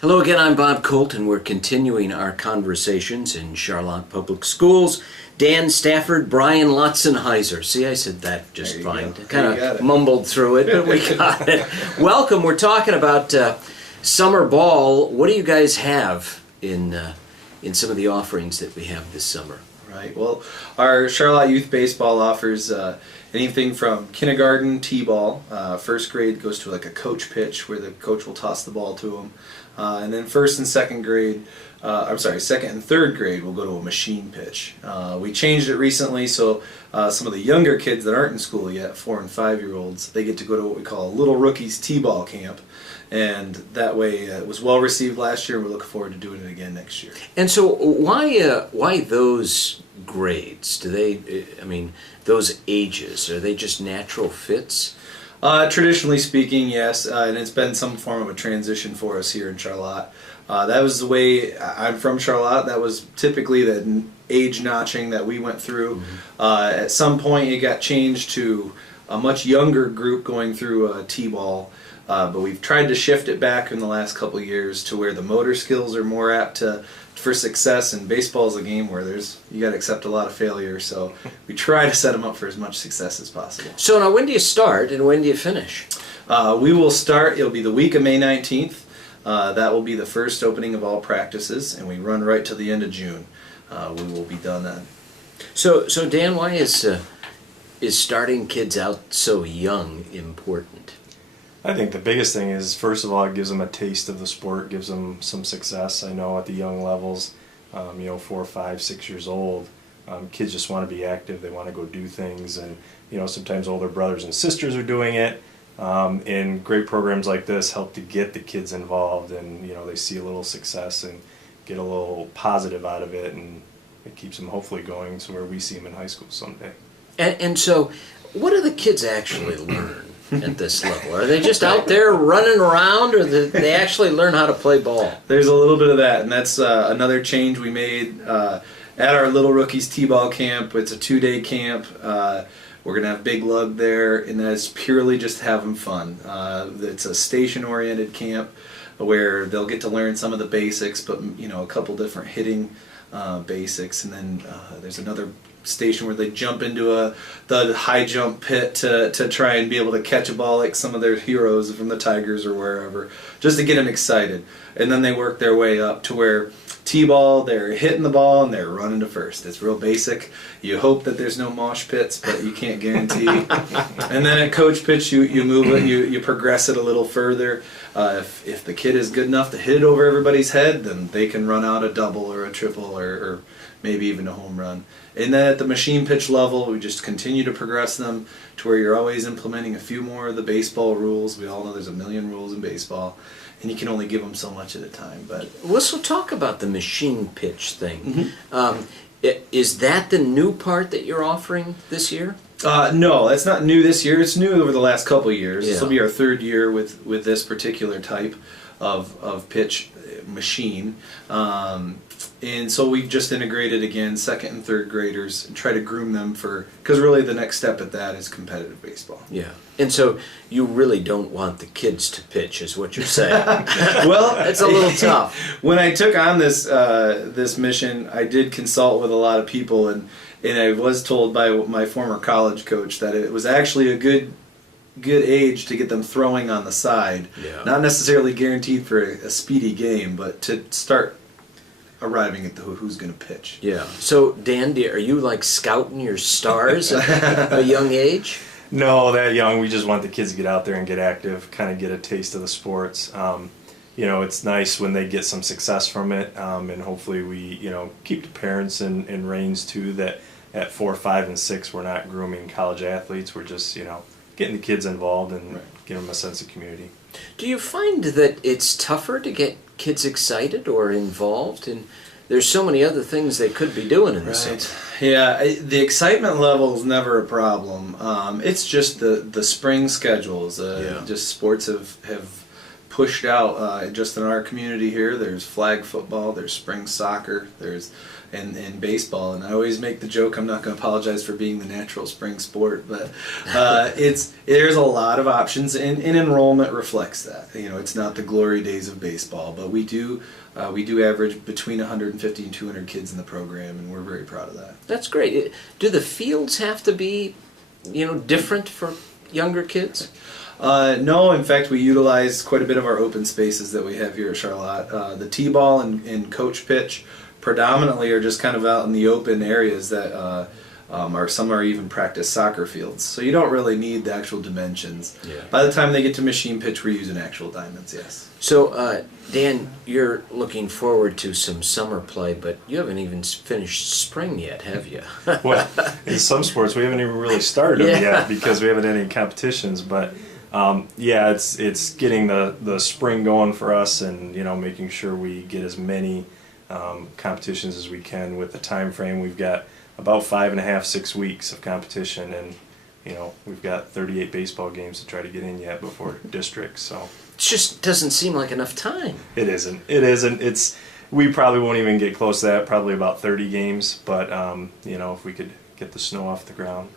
Hello again, I'm Bob Colt, and we're continuing our conversations in Charlotte Public Schools. Dan Stafford, Brian Loutzenhiser. See, I said that just fine. Kind of mumbled through it, but we got it. Welcome. We're talking about summer ball. What do you guys have in some of the offerings that we have this summer? Right. Well, our Charlotte Youth Baseball offers anything from kindergarten t-ball. First grade goes to like a coach pitch where the coach will toss the ball to them. And then first and second grade, second and third grade will go to a machine pitch. We changed it recently, so some of the younger kids that aren't in school yet, 4 and 5-year-olds, they get to go to what we call a Little Rookies T-ball camp. And that way it was well received last year. We're looking forward to doing it again next year. And so why those grades? Do they, those ages, are they just natural fits? Traditionally speaking, yes, and it's been some form of a transition for us here in Charlotte. That was the way, I'm from Charlotte, that was typically the age notching that we went through. Mm-hmm. At some point it got changed to a much younger group going through T-ball. But we've tried to shift it back in the last couple of years to where the motor skills are more apt for success, and baseball is a game where you got to accept a lot of failure, so we try to set them up for as much success as possible. So now when do you start and when do you finish? We will start, it'll be the week of May 19th. That will be the first opening of all practices, and we run right to the end of June. We will be done then. So Dan, why is starting kids out so young important? I think the biggest thing is, first of all, it gives them a taste of the sport, gives them some success. I know at the young levels, 4, 5, 6 years old, kids just want to be active. They want to go do things, and sometimes older brothers and sisters are doing it. And great programs like this help to get the kids involved, and they see a little success and get a little positive out of it, and it keeps them hopefully going to where we see them in high school someday. And so, what do the kids actually learn at this level? Are they just out there running around, or do they actually learn how to play ball? There's a little bit of that, and that's another change we made at our Little Rookies T-ball camp. It's a 2-day camp. We're going to have Big Lug there, and that's purely just having fun. It's a station-oriented camp where they'll get to learn some of the basics, but a couple different hitting basics, and then there's another station where they jump into the high jump pit to try and be able to catch a ball like some of their heroes from the Tigers or wherever, just to get them excited. And then they work their way up to where T-ball, they're hitting the ball and they're running to first. It's real basic. You hope that there's no mosh pits, but you can't guarantee. And then at coach pitch, you move it, you progress it a little further. If the kid is good enough to hit it over everybody's head, then they can run out a double or a triple or maybe even a home run. And then at the machine pitch level, we just continue to progress them to where you're always implementing a few more of the baseball rules. We all know there's a million rules in baseball, and you can only give them so much at a time. But let's talk about the machine pitch thing. Mm-hmm. Is that the new part that you're offering this year? No, that's not new this year. It's new over the last couple of years. Yeah. This will be our third year with this particular type of pitch machine. And so we've just integrated again second and third graders and try to groom them because really the next step at that is competitive baseball. Yeah. And so you really don't want the kids to pitch, is what you're saying. Well, it's a little tough. When I took on this mission, I did consult with a lot of people, and I was told by my former college coach that it was actually a good age to get them throwing on the side. Yeah. Not Not necessarily guaranteed for a speedy game, but to start arriving at who's going to pitch. Yeah. So, Dan, are you like scouting your stars at a young age? No, that young. We just want the kids to get out there and get active, kind of get a taste of the sports. It's nice when they get some success from it, and hopefully we, keep the parents in reins too, that at 4, 5, and 6 we're not grooming college athletes. We're just, getting the kids involved and giving them a sense of community. Do you find that it's tougher to get kids excited or involved? And there's so many other things they could be doing in the summer. Yeah, the excitement level is never a problem. It's just the spring schedules. Just sports have pushed out just in our community here. There's flag football, there's spring soccer, there's and baseball. And I always make the joke, I'm not going to apologize for being the natural spring sport, but there's a lot of options, and enrollment reflects that. It's not the glory days of baseball, but we do average between 150 and 200 kids in the program, and we're very proud of that. That's great. Do the fields have to be, different for younger kids? No, in fact, we utilize quite a bit of our open spaces that we have here at Charlotte. The T-ball and coach pitch predominantly are just kind of out in the open areas that some are even practice soccer fields. So you don't really need the actual dimensions. Yeah. By the time they get to machine pitch, we're using actual diamonds, yes. So, Dan, you're looking forward to some summer play, but you haven't even finished spring yet, have you? Well, in some sports we haven't even really started them Yeah. yet because we haven't had any competitions. But it's getting the spring going for us, and making sure we get as many competitions as we can with the time frame. We've got about 5.5, 6 weeks of competition, and we've got 38 baseball games to try to get in yet before districts. So It just doesn't seem like enough time. It isn't. We probably won't even get close to that. Probably about 30 games. But if we could get the snow off the ground,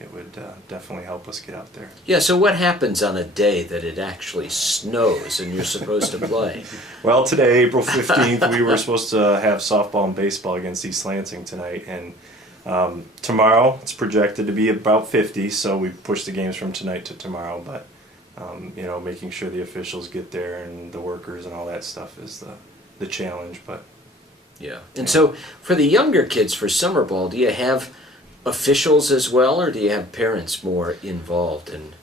it would definitely help us get out there. Yeah, so what happens on a day that it actually snows and you're supposed to play? Well, today, April 15th, we were supposed to have softball and baseball against East Lansing tonight, and tomorrow it's projected to be about 50, so we pushed the games from tonight to tomorrow. But making sure the officials get there and the workers and all that stuff is the challenge. But Yeah. And so for the younger kids for summer ball, do you have officials as well, or do you have parents more involved in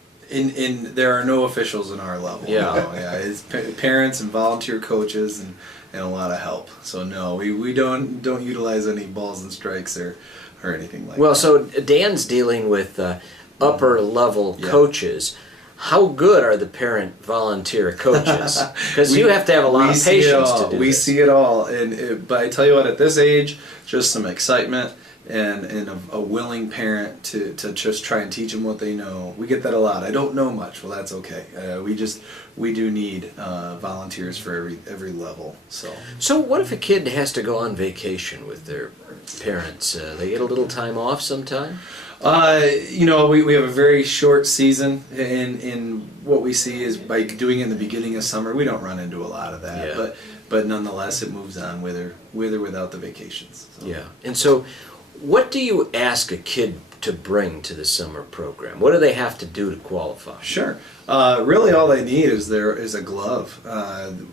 There are no officials in our level. Yeah. No, yeah. It's parents and volunteer coaches and a lot of help. So no, we don't utilize any balls and strikes or anything like Well, that. so Dan's dealing with upper level coaches. How good are the parent volunteer coaches? Because you have to have a lot of patience to do We this. see it all, but I tell you what, at this age, just some excitement and a willing parent to just try and teach them what they know. We get that a lot. I don't know much. Well, that's okay. We do need volunteers for every level. So what if a kid has to go on vacation with their parents? They get a little time off sometime? We have a very short season, and what we see is by doing it in the beginning of summer, we don't run into a lot of that. Yeah. But nonetheless, it moves on with or without the vacations. So. Yeah. And so what do you ask a kid to bring to the summer program? What do they have to do to qualify? Sure. Really, all they need is a glove.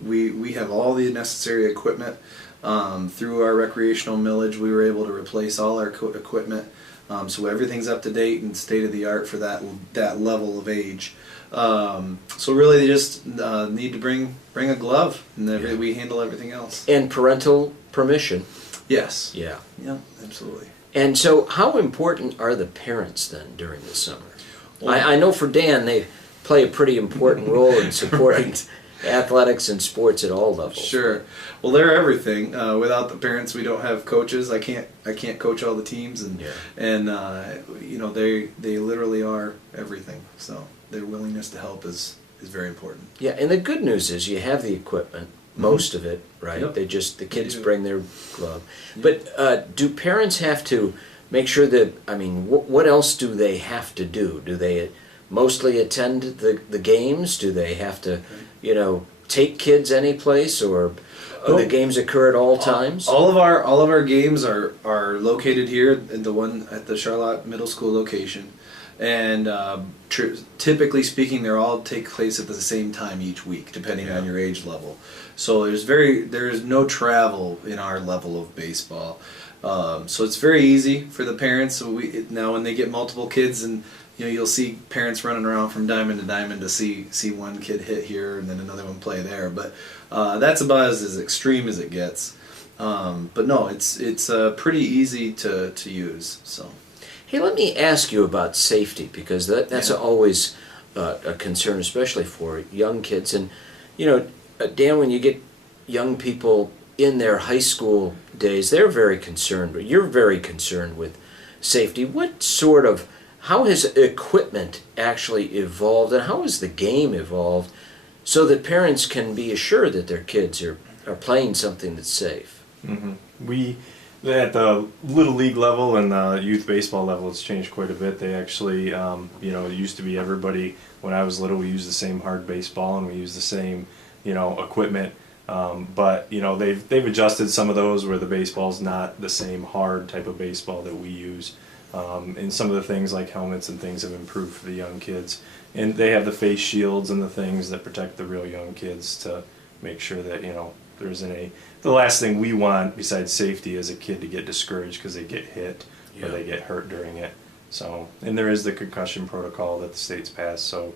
We have all the necessary equipment. Through our recreational millage, we were able to replace all our equipment, so everything's up to date and state of the art for that level of age. So really, they just need to bring a glove, and then we handle everything else. And parental permission. Yes. Yeah. Yeah. Absolutely. And so how important are the parents then during the summer? Well, I know for Dan, they play a pretty important role in supporting athletics and sports at all levels. Sure. Well, they're everything. Without the parents, we don't have coaches. I can't coach all the teams, and they literally are everything. So their willingness to help is very important. Yeah, and the good news is you have the equipment, most of it, right? Yep. The kids do. bring their glove. Yep. But do parents have to make sure that, what else do they have to do? Do they mostly attend the games? Do they have to, take kids any place, or the games occur at all times? All of our games are located here at the Charlotte Middle School location, and typically speaking, they all take place at the same time each week, depending on your age level. So there's no travel in our level of baseball. So it's very easy for the parents. So now when they get multiple kids, and you'll see parents running around from diamond to diamond to see one kid hit here and then another one play there. But that's about as extreme as it gets. But no, it's pretty easy to use. So. Hey, let me ask you about safety, because that's always a concern, especially for young kids. And Dan, when you get young people in their high school days, they're very concerned. You're very concerned with safety. How has equipment actually evolved, and how has the game evolved so that parents can be assured that their kids are playing something that's safe. Mm-hmm. We, at the Little League level and the youth baseball level, it's changed quite a bit. They actually, it used to be everybody, when I was little, we used the same hard baseball and we used the same, equipment. But they've adjusted some of those where the baseball's not the same hard type of baseball that we use. And some of the things like helmets and things have improved for the young kids. And they have the face shields and the things that protect the real young kids to make sure that, there isn't the last thing we want besides safety is a kid to get discouraged because they get hit or they get hurt during it. So, and there is the concussion protocol that the state's passed, so.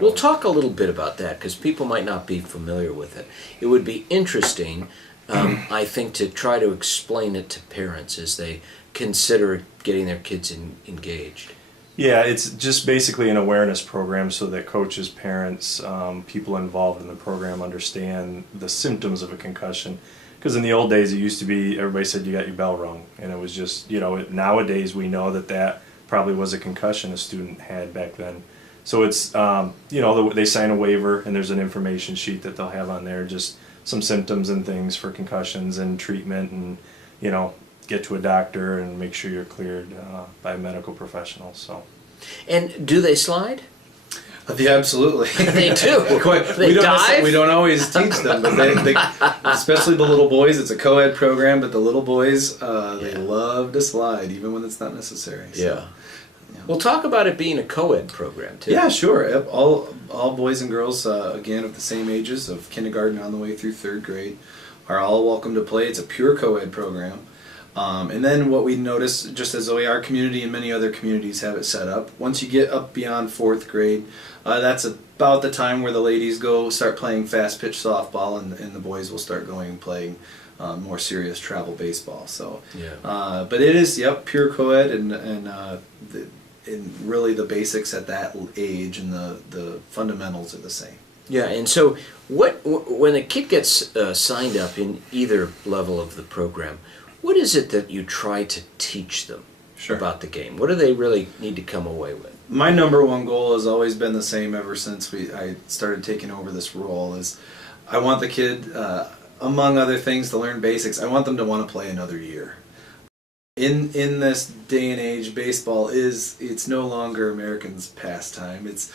We'll talk a little bit about that because people might not be familiar with it. It would be interesting, I think, to try to explain it to parents as they consider getting their kids engaged. Yeah, it's just basically an awareness program so that coaches, parents, people involved in the program understand the symptoms of a concussion. Because in the old days, it used to be everybody said you got your bell rung, and it was just nowadays we know that probably was a concussion a student had back then. So it's they sign a waiver and there's an information sheet that they'll have on there, just some symptoms and things for concussions and treatment, and get to a doctor and make sure you're cleared by a medical professional. So. And do they slide? Yeah, absolutely. They do. We don't always teach them, but they especially the little boys. It's a co-ed program, but the little boys they love to slide even when it's not necessary. So. Yeah. We'll talk about it being a co-ed program too. Yeah, sure. All boys and girls, again, of the same ages, of kindergarten on the way through 3rd grade, are all welcome to play. It's a pure co-ed program. And then what we notice, just as our community and many other communities have it set up, once you get up beyond 4th grade, that's about the time where the ladies start playing fast pitch softball, and the boys will start going and playing more serious travel baseball. So, but it is pure co-ed, and really the basics at that age and the fundamentals are the same. Yeah, and so when a kid gets signed up in either level of the program, what is it that you try to teach them about the game? What do they really need to come away with? My number one goal has always been the same ever since I started taking over this role. Is I want the kid, among other things, to learn basics. I want them to want to play another year. In this day and age, baseball it's no longer Americans' pastime. It's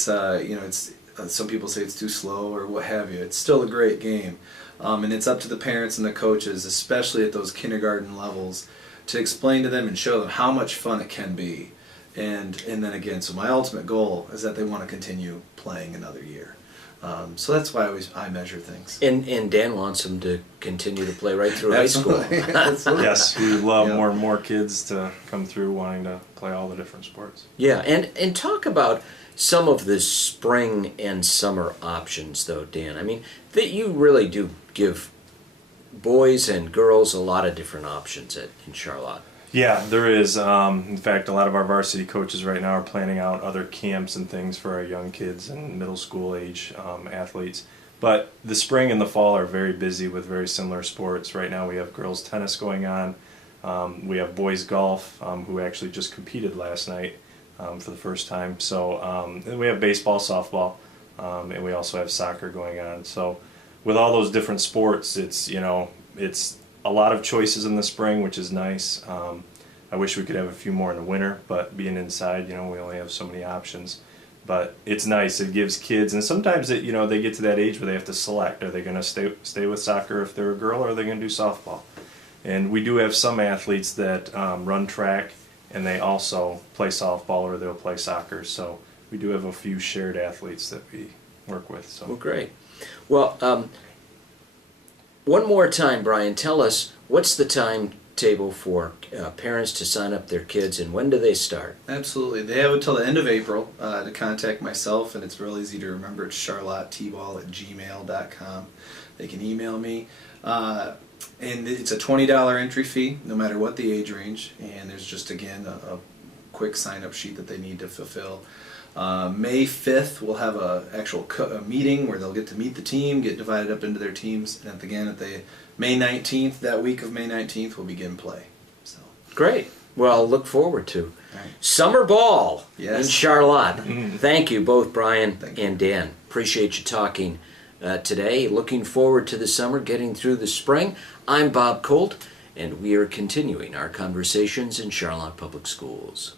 some people say it's too slow or what have you. It's still a great game. And it's up to the parents and the coaches, especially at those kindergarten levels, to explain to them and show them how much fun it can be. And then again, so my ultimate goal is that they want to continue playing another year. So that's why I measure things. And Dan wants them to continue to play right through high school. Absolutely. Yes, we love more and more kids to come through wanting to play all the different sports. Yeah, and talk about some of the spring and summer options, though, Dan. I mean, that you really do give boys and girls a lot of different options in Charlotte. Yeah, there is. In fact, a lot of our varsity coaches right now are planning out other camps and things for our young kids and middle school age athletes. But the spring and the fall are very busy with very similar sports. Right now we have girls tennis going on. We have boys golf, who actually just competed last night for the first time. So and we have baseball, softball, and we also have soccer going on. So with all those different sports, it's a lot of choices in the spring, which is nice. I wish we could have a few more in the winter, but being inside, we only have so many options. But it's nice. It gives kids, and sometimes they get to that age where they have to select. Are they going to stay with soccer if they're a girl, or are they going to do softball? And we do have some athletes that run track, and they also play softball, or they'll play soccer. So we do have a few shared athletes that we work with. So. Well, great. Well, one more time, Brian, tell us what's the timetable for parents to sign up their kids, and when do they start? Absolutely. They have until the end of April to contact myself, and it's real easy to remember. It's charlottetball@gmail.com. They can email me. And it's a $20 entry fee, no matter what the age range, and there's just, again, a quick sign-up sheet that they need to fulfill. May 5th, we'll have a meeting where they'll get to meet the team, get divided up into their teams, and again, at the May 19th, that week of May 19th, we'll begin play. So Great. well, look forward to. Right. Summer ball Yes. in Charlotte. Thank you both, Brian Thank you. and Dan. Appreciate you talking today. Looking forward to the summer, getting through the spring. I'm Bob Colt, and we are continuing our conversations in Charlotte Public Schools.